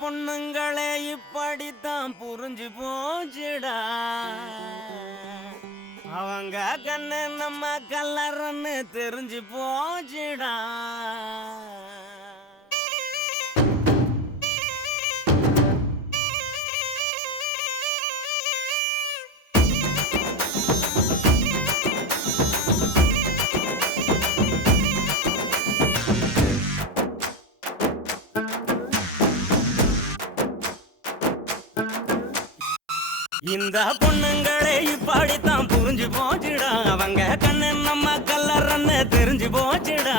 பொண்ணுங்களே இப்படித்தான் புரிஞ்சு போச்சுடா. அவங்க கண்ணு நம்ம கல்லறன்னு தெரிஞ்சு போச்சுடா. இந்த பொண்ணுங்களே இப்படித்தான் புரிஞ்சு போச்சுடா. அவங்க கண்ணு நம்ம கல்லறன்னு தெரிஞ்சு போச்சுடா.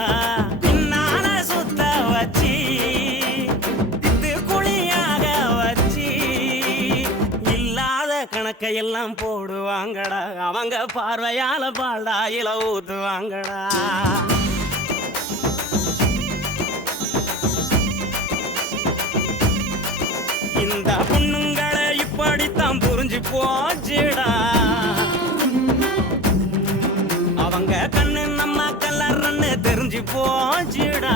பின்னால சுத்த வச்சு இது குழியாக வச்சு இல்லாத கணக்கையெல்லாம் போடுவாங்கடா. அவங்க பார்வையால பால்டாயில ஊத்துவாங்கடா. இந்த பொண்ணுங்களை இப்படித்தான் புரிஞ்சு போச்சுடா. அவங்க கண்ணு நம்ம கல்லறன்னு தெரிஞ்சு போச்சுடா.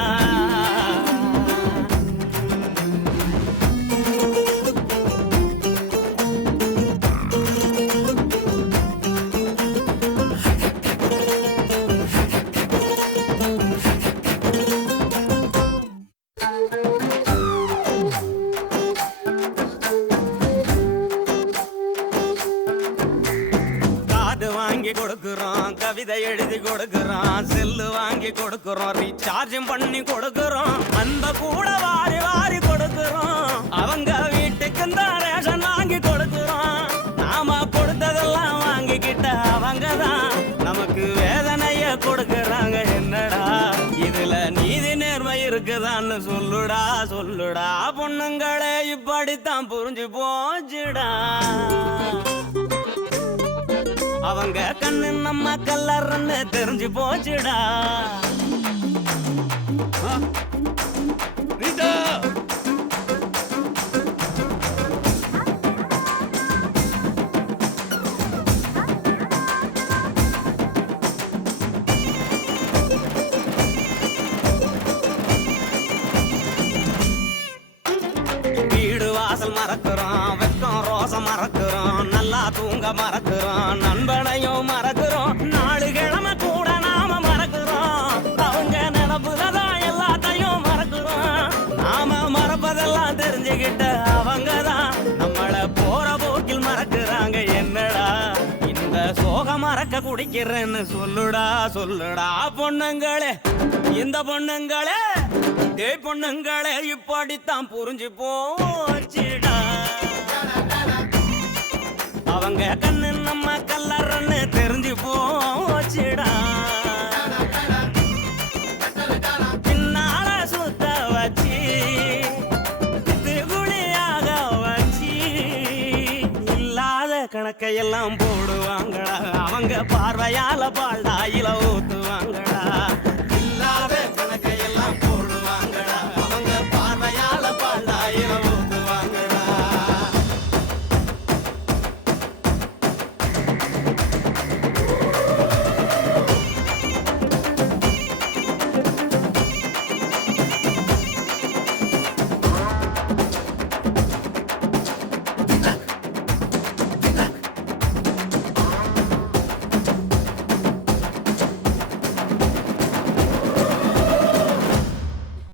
வாங்கி கொடுக்கிறோம், கவிதை எழுதி கொடுக்கிறோம், செல்லு வாங்கி கொடுக்கிறோம், ரீசார்ஜும் பண்ணி கொடுக்கிறோம், அந்த கூட வாரி வாரி கொடுக்கிறோம். அவங்க வீட்டுக்கு தான் ரேஷன் வாங்கி கொடுக்கிறோம். நாம கொடுத்ததெல்லாம் வாங்கிக்கிட்ட அவங்க தான் நமக்கு வேதனைய கொடுக்கறாங்க. என்னடா இதுல நீதி நேர்மை இருக்குதான்னு சொல்லுடா சொல்லுடா. பொண்ணுங்களே இப்படித்தான் புரிஞ்சு போச்சுடா. அவங்க கண்ணு நம்ம கல்லறன்னு தெரிஞ்சு போச்சுடா. வீடு வாசல் மறக்கிறோம், வெக்கம் ரோசம் மறக்கிறோம், நல்லா தூங்க மறக்கிறோம், நண்பனையும் மறக்கிறோம், நாலு கிழமை கூட நாம மறக்கிறோம். அவங்க நினப்புதான் எல்லாத்தையும் மறக்கிறோம். நாம மறப்பதெல்லாம் தெரிஞ்சுக்கிட்ட அவங்கதான் நம்மள போற போக்கில் மறக்கிறாங்க. என்னடா இந்த சோக மறக்க குடிக்கிறேன்னு சொல்லுடா சொல்லுடா. பொண்ணுங்களே இந்த பொண்ணுங்களே பொண்ணுங்களே இப்படித்தான் புரிஞ்சு போச்சுடா. அவங்க கண்ணு நம்ம கல்லறன்னு தெரிஞ்சு போச்சுடா. பின்னால சுத்த வச்சு குழியாக வச்சு இல்லாத கணக்கையெல்லாம் போடுவாங்கடா. அவங்க பார்வையால பால்டாயில